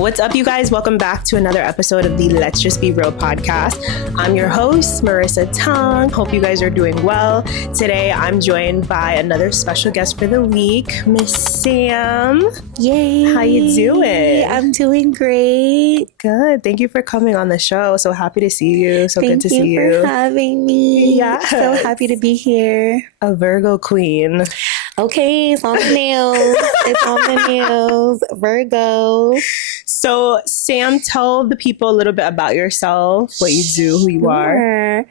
What's up, you guys? Welcome back to another episode of the Let's Just Be Real podcast. I'm your host, Marissa Tong. Hope you guys are doing well. Today, I'm joined by another special guest for the week, Miss Sam. Yay! How you doing? I'm doing great. Good. Thank you for coming on the show. So happy to see you. So good to see you. Thank you for having me. Yeah. So happy to be here. A Virgo queen. Okay, it's on the nails. It's on the nails. Virgo. So, Sam, tell the people a little bit about yourself, what you do, who you are.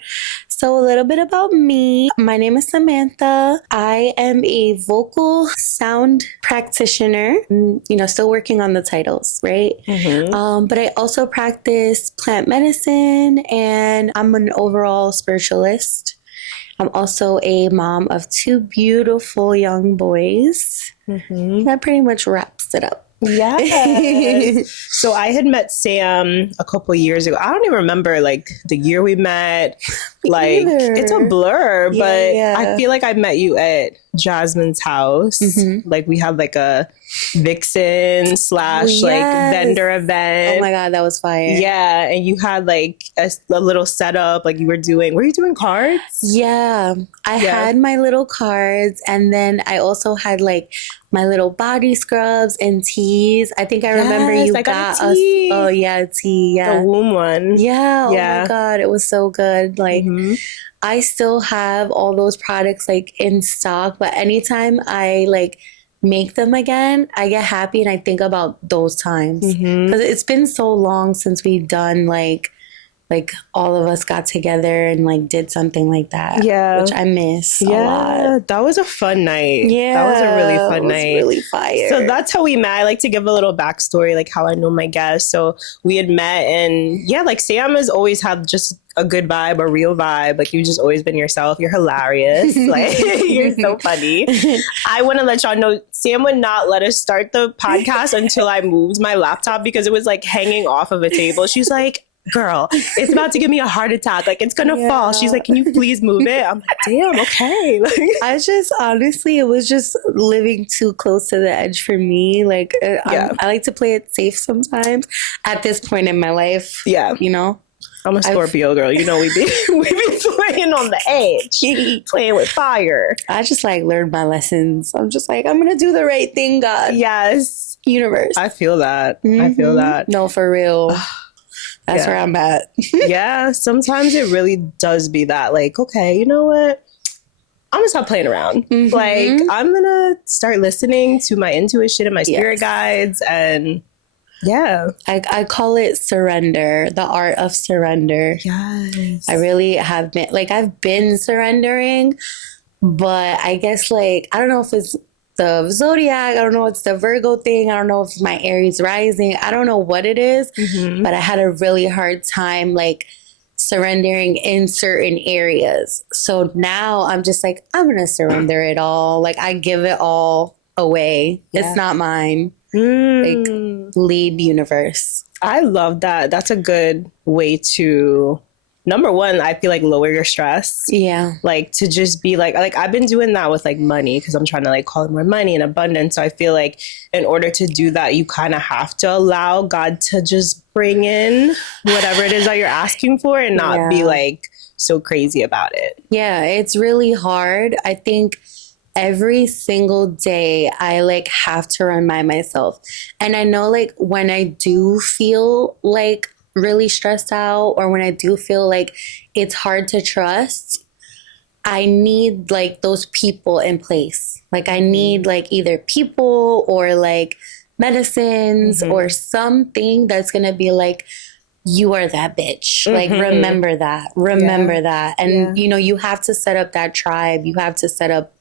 So a little bit about me. My name is Samantha. I am a vocal sound practitioner. Still working on the titles, right? Mm-hmm. But I also practice plant medicine and I'm an overall spiritualist. I'm also a mom of 2 beautiful young boys. Mm-hmm. That pretty much wraps it up. Yeah. So I had met Sam a couple years ago. I don't even remember like the year we met. Like it's a blur, but I feel like I met you at Jasmine's house. Mm-hmm. Like we had like a Vixen / like vendor event. Oh my God, that was fire. Yeah. And you had like a little setup, like were you doing cards? Yeah. I had my little cards, and then I also had like my little body scrubs and teas. I think I remember you got us. Oh yeah, tea. Yeah. The womb one. Yeah. Oh my God. It was so good. Like I still have all those products like in stock, but anytime I like make them again, I get happy and I think about those times because it's been so long since we've done like all of us got together and like did something like that. Yeah. Which I miss a lot. That was a fun night. Yeah. That was a really fun night. Really fire. So that's how we met. I like to give a little backstory, like how I know my guests. So we had met and like Sam has always had just a good vibe, a real vibe. Like you've just always been yourself. You're hilarious. Like you're so funny. I want to let y'all know Sam would not let us start the podcast until I moved my laptop because it was like hanging off of a table. She's like, girl, it's about to give me a heart attack. Like, it's gonna fall. She's like, can you please move it? I'm like, damn, okay. Like, I just, honestly, it was just living too close to the edge for me. Like, I like to play it safe sometimes at this point in my life. Yeah. You know? I'm a Scorpio girl. You know, we be playing on the edge, playing with fire. I just like learned my lessons. I'm just like, I'm gonna do the right thing, God. Yes. Universe. I feel that. I feel that. No, for real. That's where I'm at. Yeah, sometimes it really does be that. Like, okay, you know what? I'm gonna stop playing around. Like, I'm gonna start listening to my intuition and my spirit guides. And I call it surrender, the art of surrender. Yes. I really have been, like, I've been surrendering, but I guess, like, I don't know if it's the zodiac, I don't know if it's the Virgo thing, I don't know if it's my Aries rising, I don't know what it is, but I had a really hard time like surrendering in certain areas. So now I'm just like, I'm gonna surrender it all. Like I give it all away. It's not mine. Like lead universe. I love that. That's a good way to, number one, I feel like lower your stress. Yeah. Like to just be like I've been doing that with like money because I'm trying to like call it more money and abundance. So I feel like in order to do that, you kind of have to allow God to just bring in whatever it is that you're asking for and not be like so crazy about it. Yeah, it's really hard. I think every single day I like have to remind myself. And I know like when I do feel like really stressed out or when I do feel like it's hard to trust, I need like those people in place. Like I need like either people or like medicines or something that's gonna be like, you are that bitch. Like remember that. And you know, you have to set up that tribe. You have to set up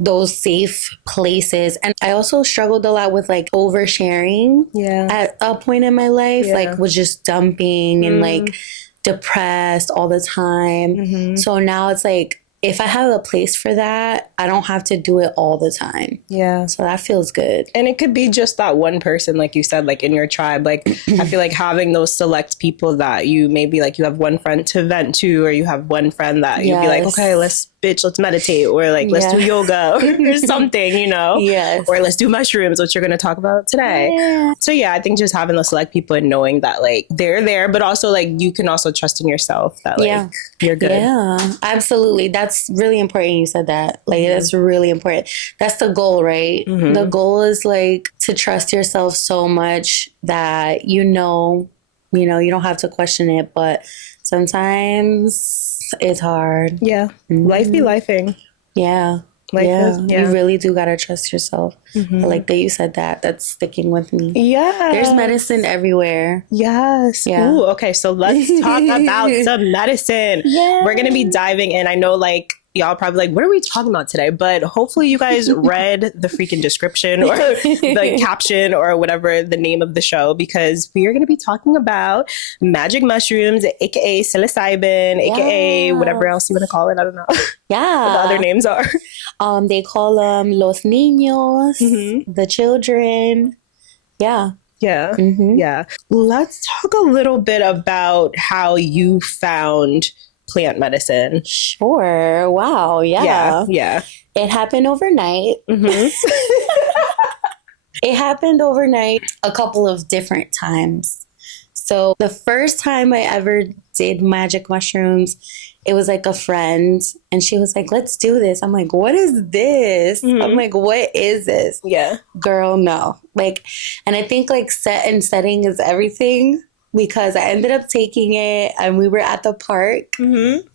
those safe places. And I also struggled a lot with like oversharing at a point in my life, like was just dumping and like depressed all the time. So now it's like, if I have a place for that, I don't have to do it all the time. Yeah. So that feels good. And it could be just that one person, like you said, like in your tribe. Like, I feel like having those select people that you maybe like you have one friend to vent to, or you have one friend that you'd be like, okay, let's bitch, let's meditate, or like, let's do yoga or something, you know? Yes. Or let's do mushrooms, which you're going to talk about today. Yeah. So yeah, I think just having the select people and knowing that like they're there, but also like you can also trust in yourself that like you're good. Yeah, absolutely. That's really important. You said that. Like, that's really important. That's the goal, right? The goal is like to trust yourself so much that you know, you don't have to question it, but sometimes it's hard. Yeah. Life be lifing. Yeah. You really do gotta trust yourself. I like that you said that. That's sticking with me. Yeah. There's medicine everywhere. Yes. Yeah. Ooh, okay, so let's talk about some medicine. Yeah. We're gonna be diving in. I know like y'all probably like, what are we talking about today? But hopefully you guys read the freaking description or the caption or whatever the name of the show, because we are going to be talking about magic mushrooms, aka psilocybin, aka whatever else you want to call it. I don't know. Yeah. What the other names are. They call them los niños, the children. Yeah. Yeah. Yeah. Let's talk a little bit about how you found plant medicine. Sure. Wow. Yeah. Yeah. It happened overnight. It happened overnight a couple of different times. So the first time I ever did magic mushrooms, it was like a friend and she was like, let's do this. I'm like, what is this? I'm like, what is this? Yeah. Girl, no. Like, and I think like setting is everything, because I ended up taking it and we were at the park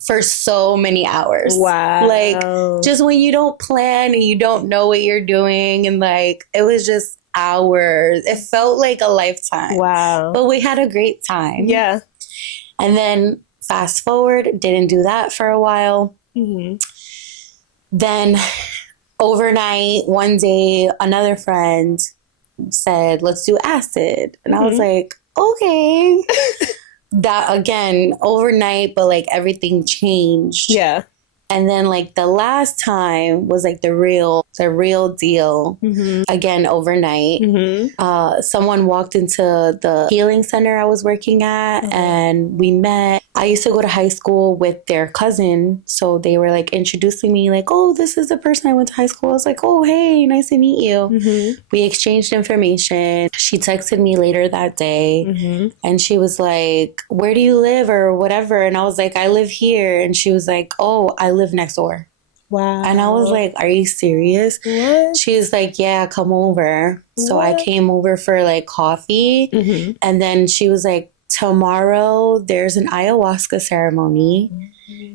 for so many hours. Wow. Like, just when you don't plan and you don't know what you're doing, and like, it was just hours. It felt like a lifetime. Wow. But we had a great time. Yeah. And then fast forward, didn't do that for a while. Then overnight, one day, another friend said, let's do acid. And I was like, okay. That again, overnight, but like everything changed. Yeah. And then like the last time was like the real deal. Again, overnight. Someone walked into the healing center I was working at and we met. I used to go to high school with their cousin. So they were like introducing me like, oh, this is the person I went to high school. I was like, oh, hey, nice to meet you. We exchanged information. She texted me later that day and she was like, where do you live or whatever? And I was like, I live here. And she was like, oh, I live next door. Wow. And I was like, are you serious? What? She was like, yeah, come over. So I came over for like coffee. And then she was like, tomorrow there's an ayahuasca ceremony.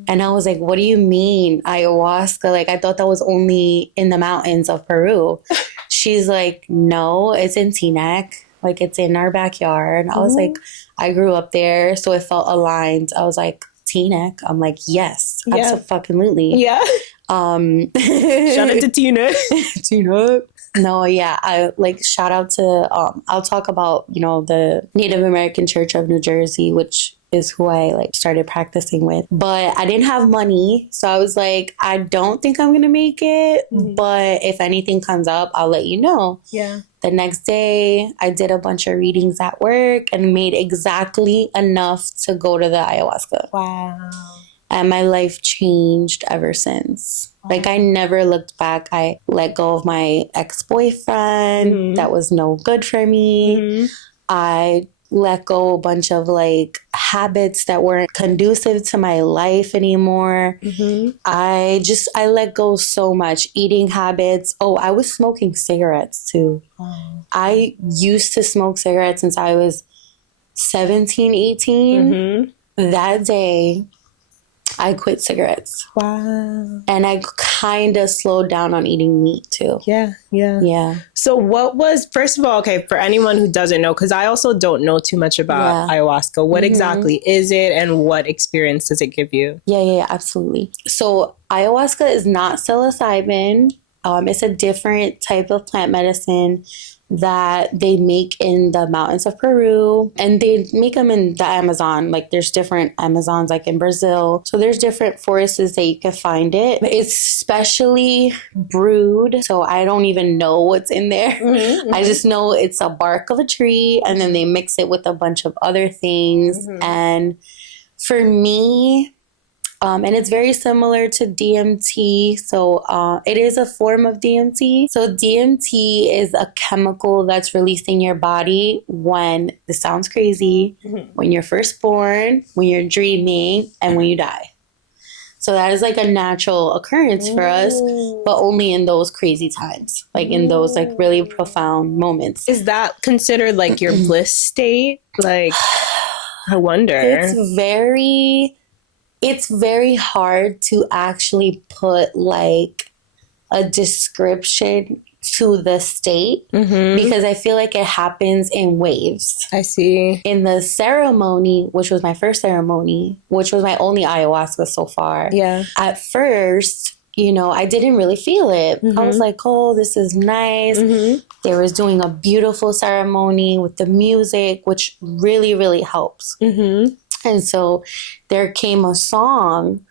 And I was like, what do you mean ayahuasca? Like, I thought that was only in the mountains of Peru. She's like, no, it's in Teaneck. Like, it's in our backyard. I was like, I grew up there, so it felt aligned. I was like, Teaneck? I'm like, yes, absolutely. Yeah. Shout out to Tina. Tina. No, yeah. I like shout out to I'll talk about, the Native American Church of New Jersey, which is who I like started practicing with. But I didn't have money. So I was like, I don't think I'm gonna make it. But if anything comes up, I'll let you know. Yeah. The next day I did a bunch of readings at work and made exactly enough to go to the ayahuasca. Wow. And my life changed ever since. Like, I never looked back. I let go of my ex-boyfriend. That was no good for me. I let go a bunch of like habits that weren't conducive to my life anymore. I let go so much. Eating habits. Oh, I was smoking cigarettes too. I used to smoke cigarettes since I was 17, 18. That day, I quit cigarettes. Wow. And I kind of slowed down on eating meat too. Yeah. So what was, first of all, okay, for anyone who doesn't know, because I also don't know too much about ayahuasca, what exactly is it and what experience does it give you? Yeah, absolutely. So ayahuasca is not psilocybin. It's a different type of plant medicine that they make in the mountains of Peru, and they make them in the Amazon. Like, there's different Amazons, like in Brazil. So there's different forests that you can find it. It's specially brewed, so I don't even know what's in there. I just know it's a bark of a tree, and then they mix it with a bunch of other things. And for me, And it's very similar to DMT. So it is a form of DMT. So DMT is a chemical that's released in your body when, this sounds crazy, when you're first born, when you're dreaming, and when you die. So that is like a natural occurrence for us, but only in those crazy times, like in those like really profound moments. Is that considered like your bliss state? Like, I wonder. It's very hard to actually put like a description to the state because I feel like it happens in waves. I see. In the ceremony, which was my first ceremony, which was my only ayahuasca so far. Yeah. At first, you know, I didn't really feel it. I was like, oh, this is nice. They was doing a beautiful ceremony with the music, which really, really helps. And so there came a song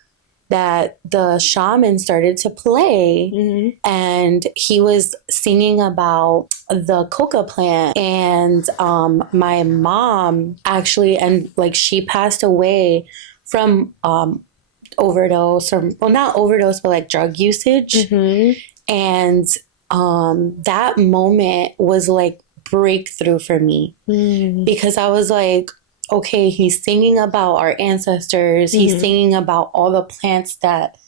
that the shaman started to play, and he was singing about the coca plant. And my mom actually, and like she passed away from overdose, or well, not overdose, but like drug usage. And that moment was like breakthrough for me because I was like, okay, he's singing about our ancestors. He's singing about all the plants that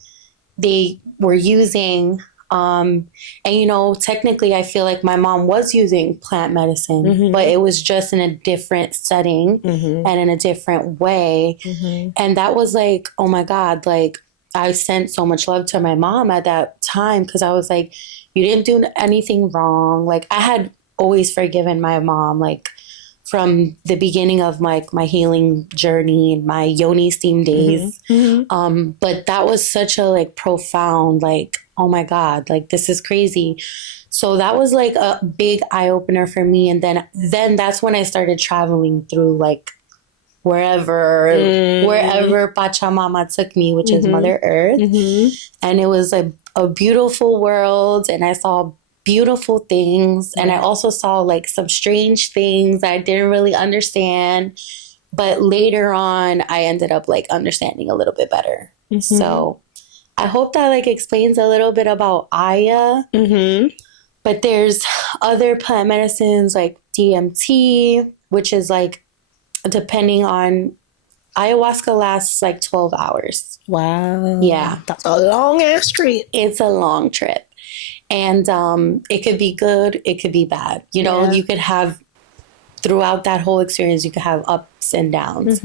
they were using. And, you know, technically, I feel like my mom was using plant medicine, but it was just in a different setting and in a different way. And that was like, oh my God, like I sent so much love to my mom at that time because I was like, you didn't do anything wrong. Like I had always forgiven my mom, like from the beginning of my healing journey and my yoni steam days. But that was such a like profound, like, oh my God, like this is crazy. So that was like a big eye opener for me. And then that's when I started traveling through like wherever Pachamama took me, which is Mother Earth. And it was a beautiful world, and I saw beautiful things. And I also saw like some strange things that I didn't really understand. But later on, I ended up like understanding a little bit better. So I hope that like explains a little bit about Aya. But there's other plant medicines like DMT, which is like, depending on, ayahuasca lasts like 12 hours. Wow. Yeah. That's a long ass trip. It's a long trip. And it could be good, it could be bad. You know, you could have, throughout that whole experience, you could have ups and downs.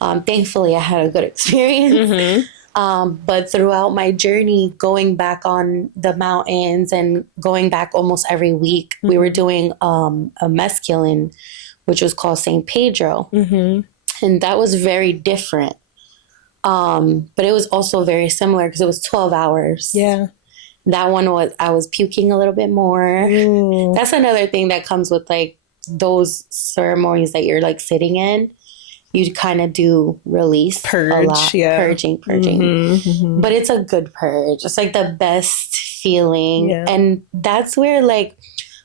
Thankfully, I had a good experience. But throughout my journey, going back on the mountains and going back almost every week, we were doing a mescaline, which was called St. Pedro. And that was very different. But it was also very similar because it was 12 hours. Yeah. That one I was puking a little bit more. That's another thing that comes with like those ceremonies that you're like sitting in. You kind of do release purge, a lot, purging. But it's a good purge. It's like the best feeling. And that's where like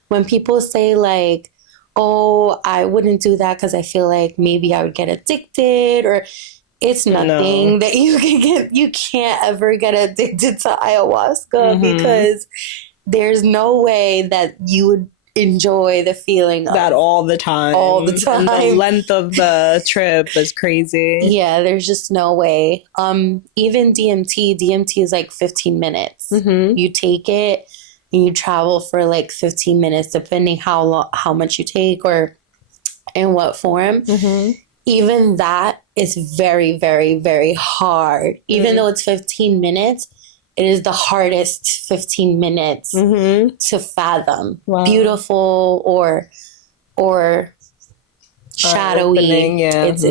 when people say like, oh, I wouldn't do that because I feel like maybe I would get addicted, or it's nothing that you can get. You can't ever get addicted to ayahuasca because there's no way that you would enjoy the feeling of that all the time. And the length of the trip is crazy. Yeah, there's just no way. Even DMT is like 15 minutes. You take it and you travel for like 15 minutes, depending how much you take or in what form. Even that is very, very, very hard. Even though it's 15 minutes, it is the hardest 15 minutes to fathom. Wow. Beautiful or shadowy. It's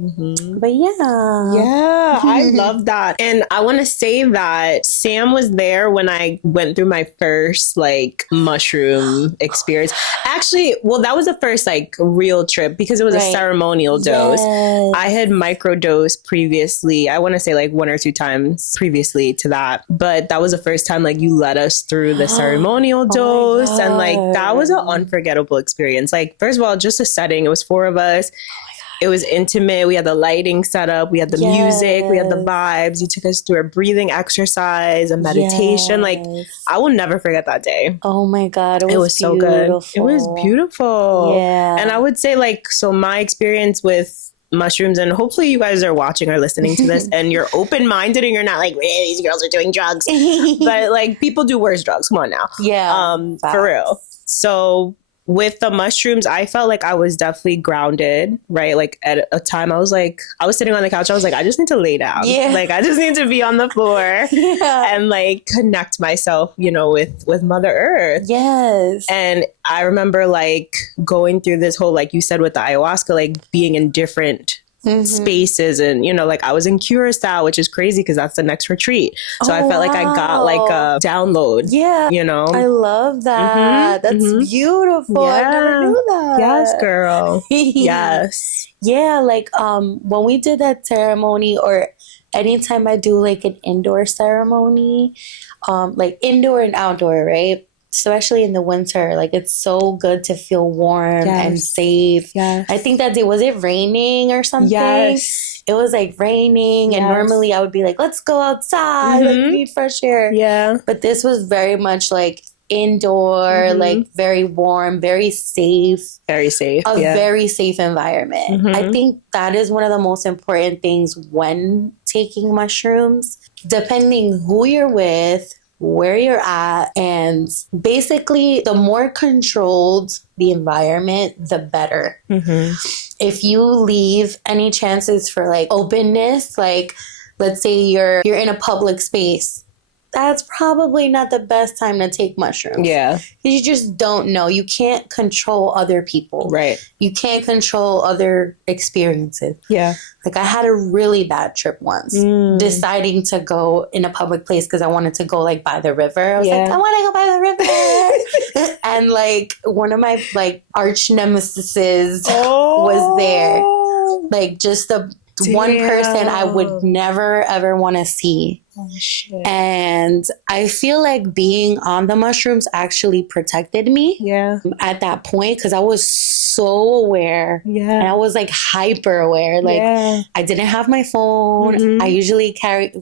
But I love that. And I want to say that Sam was there when I went through my first like mushroom experience. Actually, well, that was the first like real trip because it was a ceremonial dose. I had microdosed previously. I want to say like 1 or 2 times previously to that. But that was the first time like you led us through the ceremonial dose. And like that was an unforgettable experience. Like, first of all, just the setting. It was 4 of us. It was intimate. We had the lighting set up. We had the music. We had the vibes. You took us through a breathing exercise, a meditation. Like, I will never forget that day. Oh my God. It was so good. It was beautiful. Yeah. And I would say, like, so my experience with mushrooms, and hopefully you guys are watching or listening to this and you're open-minded and you're not like, really, these girls are doing drugs. But like, people do worse drugs. Come on now. Yeah. For real. So with the mushrooms, I felt like I was definitely grounded, right? Like at a time I was sitting on the couch. I was like, I just need to lay down. Yeah. Like, I just need to be on the floor and like connect myself, you know, with Mother Earth. Yes. And I remember like going through this whole, like you said, with the ayahuasca, like being in different spaces. And, you know, like I was in Curacao, which is crazy because that's the next retreat. So I felt like I got like a download. Yeah. You know? I love that. That's beautiful. Yeah. I never knew that. Yes, girl. Yes. Yeah. Like, when we did that ceremony, or anytime I do like an indoor ceremony, like indoor and outdoor, right? Especially in the winter, like it's so good to feel warm and safe. Yes. I think that day, was it raining or something? Yes. It was like raining, and normally I would be like, let's go outside, like we need fresh air. Yeah. But this was very much like indoor, like very warm, very safe. Very safe. A very safe environment. I think that is one of the most important things when taking mushrooms, depending who you're with, where you're at, and basically the more controlled the environment, the better. If you leave any chances for like openness, like let's say you're in a public space, that's probably not the best time to take mushrooms. Yeah. Because you just don't know. You can't control other people. Right. You can't control other experiences. Yeah. Like I had a really bad trip once, deciding to go in a public place because I wanted to go like by the river. I was like, I want to go by the river. And like one of my like arch nemesises was there. Like just the one person I would never ever want to see. Oh, shit. And I feel like being on the mushrooms actually protected me at that point, because I was so aware. And I was like hyper aware. Like I didn't have my phone. I usually carry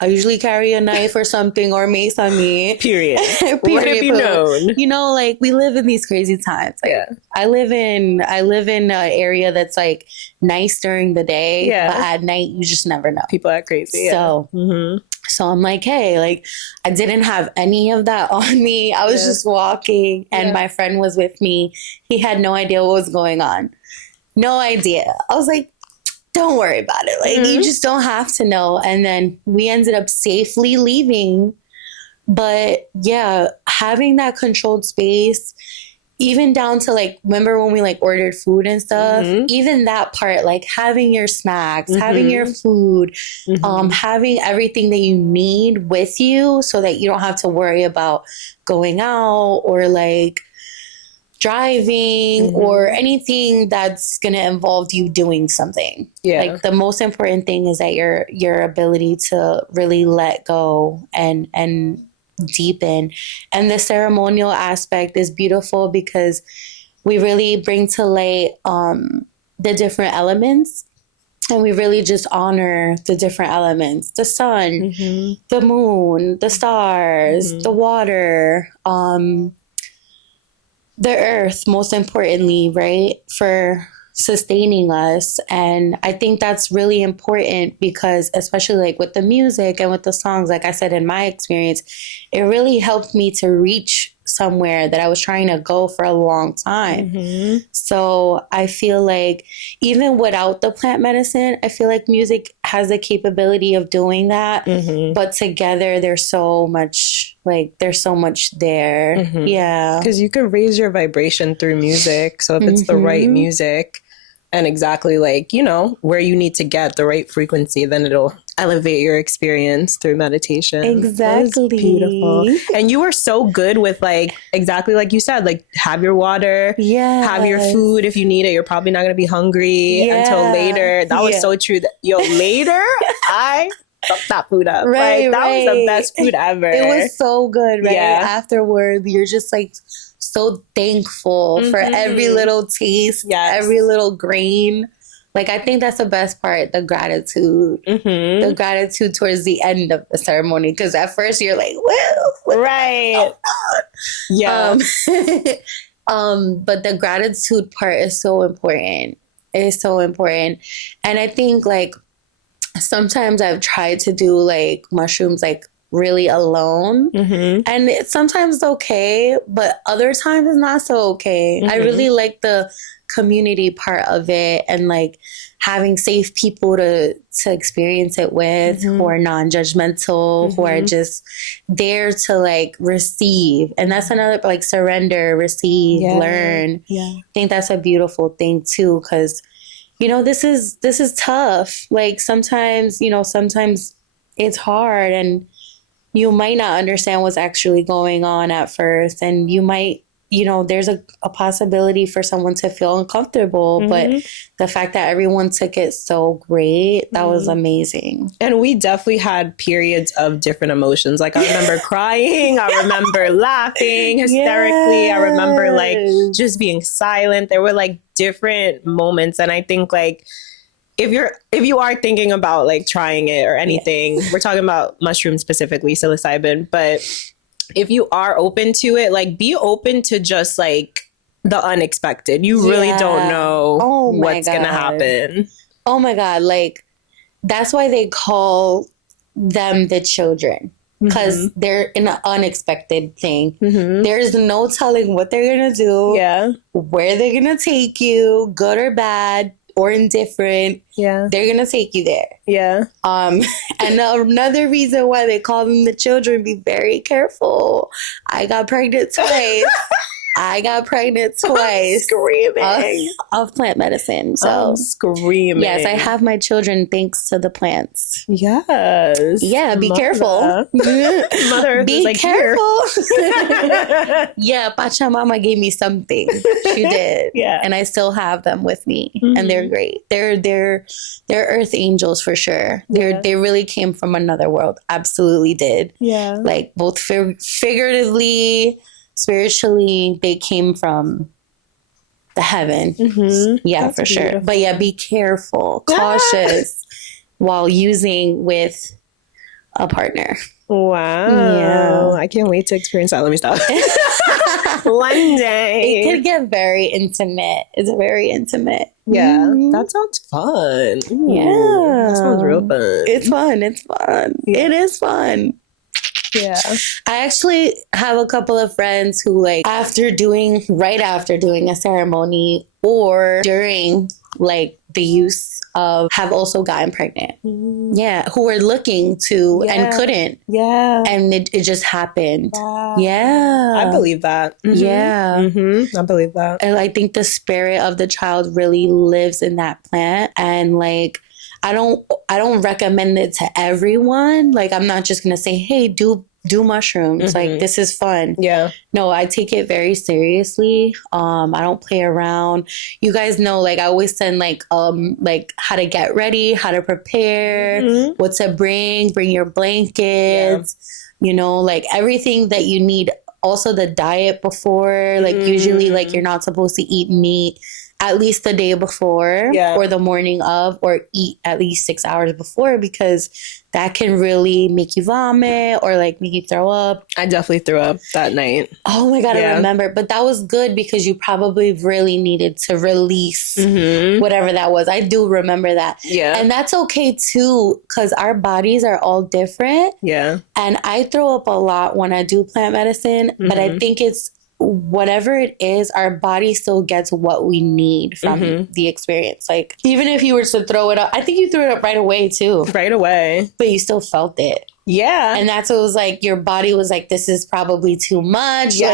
a knife or something, or mace on me. Period. Let it be known. You know, like we live in these crazy times. Like, I live in an area that's like nice during the day, but at night you just never know. People act crazy. So I'm like, hey, like I didn't have any of that on me. I was just walking, and my friend was with me. He had no idea what was going on. No idea. I was like, don't worry about it. Like, you just don't have to know. And then we ended up safely leaving. But yeah, having that controlled space, even down to like, remember when we like ordered food and stuff, even that part, like having your snacks, having your food, having everything that you need with you so that you don't have to worry about going out or like driving or anything that's going to involve you doing something. Like the most important thing is that your ability to really let go and deepen. And the ceremonial aspect is beautiful because we really bring to light the different elements, and we really just honor the different elements: the sun, the moon, the stars, the water, the earth, most importantly, right, for sustaining us. And I think that's really important because, especially like with the music and with the songs, like I said, in my experience, it really helped me to reach somewhere that I was trying to go for a long time. So I feel like even without the plant medicine, I feel like music has the capability of doing that. But together there's so much there. Yeah. Because you can raise your vibration through music. So if it's the right music and exactly like, you know, where you need to get the right frequency, then it'll elevate your experience through meditation. Exactly. Beautiful. And you were so good with like, exactly like you said, like have your water, have your food. If you need it, you're probably not going to be hungry until later. That was so true. Later, I fucked that food up. Right, like, that was the best food ever. It was so good, right? Afterward, you're just like so thankful for every little taste, every little grain. Like, I think that's the best part, the gratitude. Mm-hmm. The gratitude towards the end of the ceremony. Because at first you're like, well, Right. Yeah. But the gratitude part is so important. It is so important. And I think, like, sometimes I've tried to do, like, mushrooms, like, really alone. Mm-hmm. And sometimes it's okay, but other times it's not so okay. I really like the community part of it, and like having safe people to experience it with, who are non-judgmental, who are just there to like receive. And that's another, like, surrender, receive, learn. I think that's a beautiful thing too, because you know, this is tough. Like, sometimes, you know, sometimes it's hard, and you might not understand what's actually going on at first, and you might, you know, there's a possibility for someone to feel uncomfortable, but the fact that everyone took it so great, that was amazing. And we definitely had periods of different emotions. Like, I remember crying, I remember laughing hysterically, I remember like just being silent. There were like different moments. And I think, like, if you are thinking about like trying it or anything, we're talking about mushrooms specifically, psilocybin, but if you are open to it, like, be open to just like the unexpected. You really don't know what's gonna happen. Oh my God. Like, that's why they call them the children, because they're an unexpected thing. There's no telling what they're gonna do, where they're gonna take you, good or bad or indifferent. They're gonna take you there. And another reason why they call them the children, be very careful. I got pregnant twice. Screaming of plant medicine. So I'm screaming. Yes, I have my children thanks to the plants. Yes. Yeah, be careful. Mother, be like, careful. Yeah, Pachamama gave me something. She did. And I still have them with me, and they're great. They're earth angels for sure. They really came from another world. Absolutely did. Like, both figuratively, spiritually, they came from the heaven. That's for sure. But yeah, be careful, cautious while using with a partner. Wow. I can't wait to experience that. Let me stop. One day. It could get very intimate. It's very intimate. That sounds fun. Ooh, that sounds real fun. It's fun. It is fun. I actually have a couple of friends who, like, right after doing a ceremony or during, like, the use of, have also gotten pregnant. Who were looking to and couldn't. And it just happened. I believe that. I believe that. And I think the spirit of the child really lives in that plant. And, like, I don't recommend it to everyone. Like, I'm not just gonna say, hey, do mushrooms. Like, this is fun. No, I take it very seriously. I don't play around. You guys know, like, I always send like how to get ready, how to prepare, what to bring your blankets, you know, like everything that you need. Also the diet before, like usually, like, you're not supposed to eat meat at least the day before or the morning of, or eat at least 6 hours before, because that can really make you vomit or like make you throw up. I definitely threw up that night. Oh my God, I remember. But that was good because you probably really needed to release whatever that was. I do remember that. And that's okay too, because our bodies are all different. And I throw up a lot when I do plant medicine, but I think it's whatever it is, our body still gets what we need from the experience. Like, even if you were to throw it up, I think you threw it up right away too. Right away. But you still felt it. And that's what it was like. Your body was like, this is probably too much. You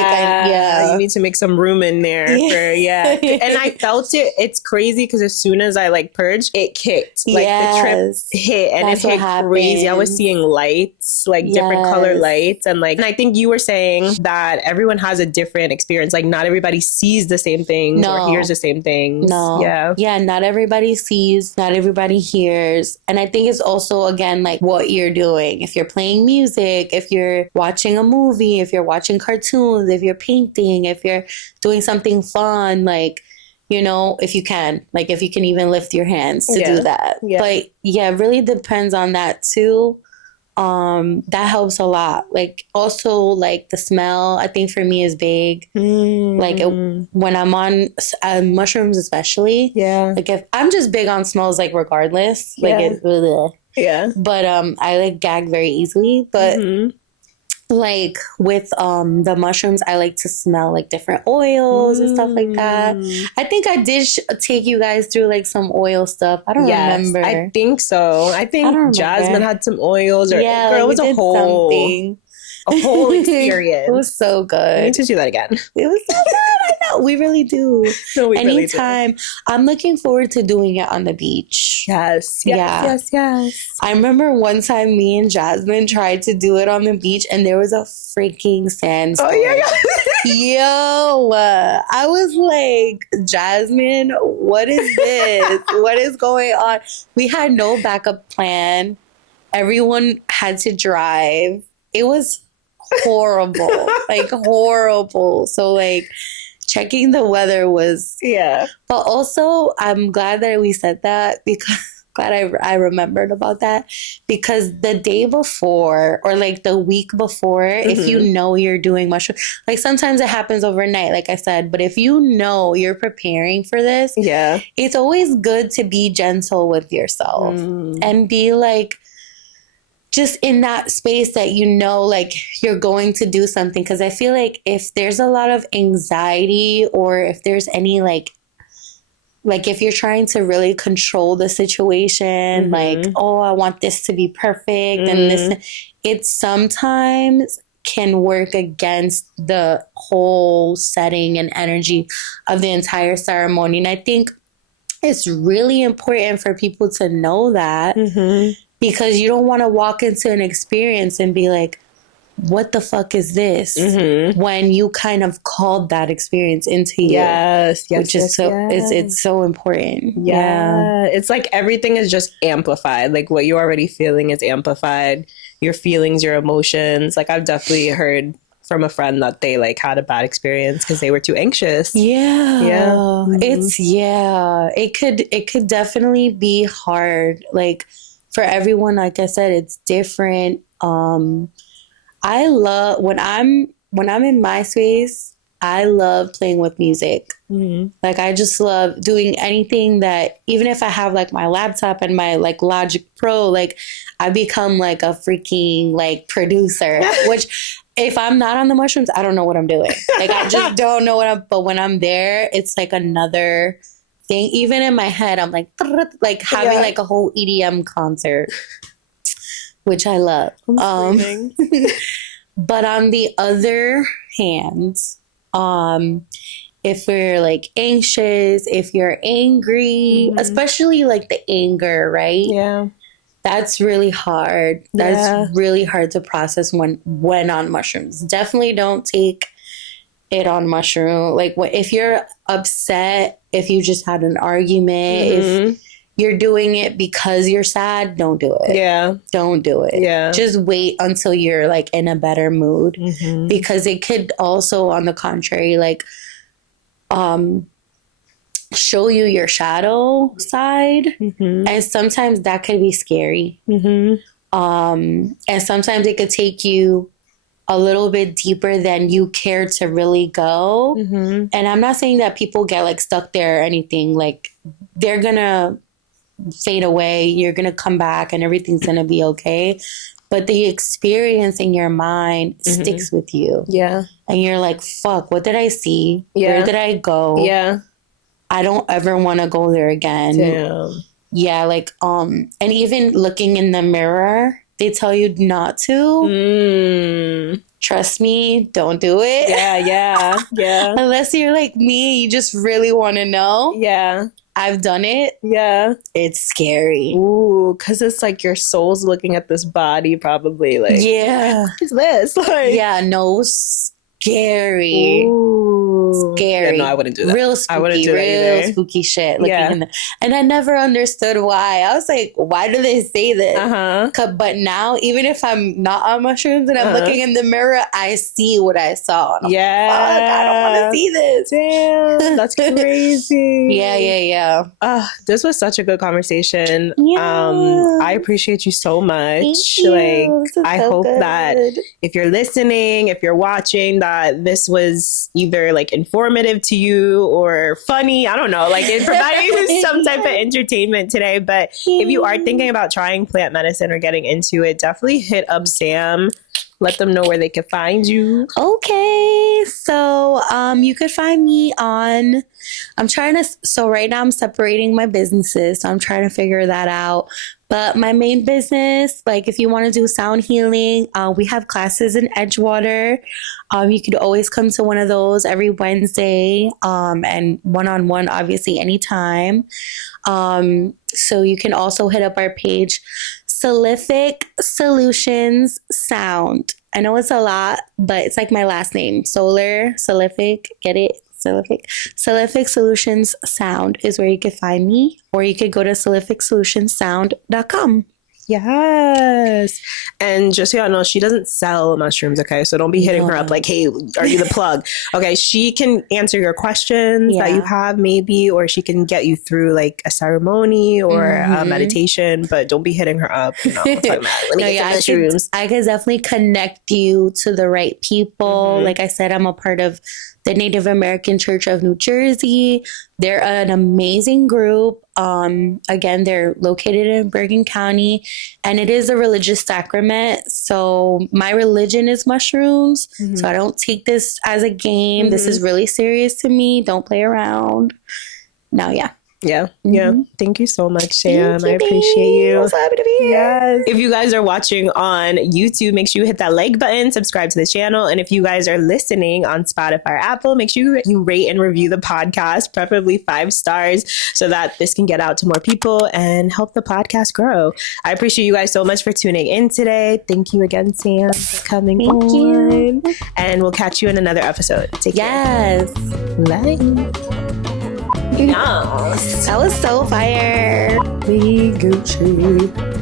need to make some room in there for, and I felt it. It's crazy because as soon as I like purged, it kicked. Like the trip hit, and it hit crazy. I was seeing lights, like different color lights, and I think you were saying that everyone has a different experience. Like, not everybody sees the same things or hears the same things. Not everybody sees, not everybody hears. And I think it's also, again, like what you're doing. If you're playing music, if you're watching a movie, if you're watching cartoons, if you're painting, if you're doing something fun, like, you know, if you can, like if you can even lift your hands to do that. Yeah. But yeah, it really depends on that too. That helps a lot. Like also like the smell, I think for me is big. Like when I'm on mushrooms, especially. Yeah. Like if I'm just big on smells, like regardless. Like Yeah. but I like gag very easily. But like with the mushrooms, I like to smell like different oils and stuff like that. I think I did take you guys through like some oil stuff. I don't remember. I think so. I think Jasmine had some oils, or yeah, girl, like it was a whole experience. It was so good. We need to do that again. It was so good. I know. We really do. No, we Anytime. Really do. I'm looking forward to doing it on the beach. Yes. Yes. I remember one time me and Jasmine tried to do it on the beach and there was a freaking sandstorm. Oh, yeah. Yo, I was like, Jasmine, what is this? What is going on? We had no backup plan. Everyone had to drive. It was horrible, like horrible. So like checking the weather was but also I'm glad that we said that, because I remembered about that, because the day before or like the week before, if you know you're doing mushroom, like sometimes it happens overnight, like I said, but if you know you're preparing for this, it's always good to be gentle with yourself and be like just in that space that you know, like you're going to do something. Because I feel like if there's a lot of anxiety, or if there's any like if you're trying to really control the situation, like, oh, I want this to be perfect and this, it sometimes can work against the whole setting and energy of the entire ceremony. And I think it's really important for people to know that, because you don't want to walk into an experience and be like, what the fuck is this? When you kind of called that experience into you. Which is it's so important. Yeah. It's like everything is just amplified. Like what you're already feeling is amplified. Your feelings, your emotions. Like I've definitely heard from a friend that they like had a bad experience because they were too anxious. It could definitely be hard. Like for everyone, like I said, it's different. I love when I'm in my space, I love playing with music. Like I just love doing anything that, even if I have like my laptop and my like Logic Pro, like I become like a freaking like producer, which if I'm not on the mushrooms, I don't know what I'm doing. Like I just don't know but when I'm there, it's like another thing. Even in my head, I'm like having like a whole EDM concert, which I love. But on the other hand, if we're like anxious, if you're angry, especially like the anger, right? Yeah. That's really hard. That's really hard to process when on mushrooms. Definitely don't take it on mushroom. Like if you're upset, if you just had an argument, if you're doing it because you're sad, don't do it. Don't do it. Just wait until you're like in a better mood, because it could also, on the contrary, like show you your shadow side, and sometimes that could be scary. And sometimes it could take you a little bit deeper than you care to really go. And I'm not saying that people get like stuck there or anything. Like they're gonna fade away, you're gonna come back and everything's gonna be okay, but the experience in your mind sticks with you, and you're like, fuck, what did I see? Where did I go? I don't ever want to go there again. Like and even looking in the mirror, they tell you not to. Trust me, don't do it. Unless you're like me, you just really want to know. I've done it. It's scary. Ooh, because it's like your soul's looking at this body, probably like, what's this? Like, no, scary. Ooh. scary. Yeah, no, I wouldn't do that. Real I wouldn't spooky, do that real either. spooky shit. And I never understood why. I was like, why do they say this? But now, even if I'm not on mushrooms and I'm looking in the mirror, I see what I saw. And I'm like, fuck, I don't want to see this. Damn, that's crazy. Yeah. This was such a good conversation. Yeah. I appreciate you so much. Thank you. Like, I hope that if you're listening, if you're watching, that this was either like informative to you or funny. I don't know. Like, it provided you some type of entertainment today. But if you are thinking about trying plant medicine or getting into it, definitely hit up Sam. Let them know where they can find you. Okay. So you could find me on, so right now I'm separating my businesses. So I'm trying to figure that out. But my main business, like if you want to do sound healing, we have classes in Edgewater. You could always come to one of those every Wednesday, and one-on-one, obviously, anytime. So you can also hit up our page, Prolific Solutions Sound. I know it's a lot, but it's like my last name. Solar, Prolific, get it? Prolific Solutions Sound is where you could find me, or you could go to prolificsolutionssound.com. Yes. And just so y'all know, she doesn't sell mushrooms, okay? So don't be hitting her up like, hey, are you the plug? Okay, she can answer your questions that you have maybe, or she can get you through like a ceremony or a meditation, but don't be hitting her up. You know, talking about, let me get some mushrooms. I could definitely connect you to the right people. Like I said, I'm a part of the Native American Church of New Jersey. They're an amazing group. Again, they're located in Bergen County, and it is a religious sacrament. So my religion is mushrooms. So I don't take this as a game. This is really serious to me. Don't play around. No, yeah. Yeah. Thank you so much, Sam. I appreciate you. So happy to be here. Yes. If you guys are watching on YouTube, make sure you hit that like button, subscribe to the channel. And if you guys are listening on Spotify or Apple, make sure you rate and review the podcast, preferably 5 stars, so that this can get out to more people and help the podcast grow. I appreciate you guys so much for tuning in today. Thank you again, Sam, for coming on. You. And we'll catch you in another episode. Take care. Bye. Yes. That was so fire. We Gucci.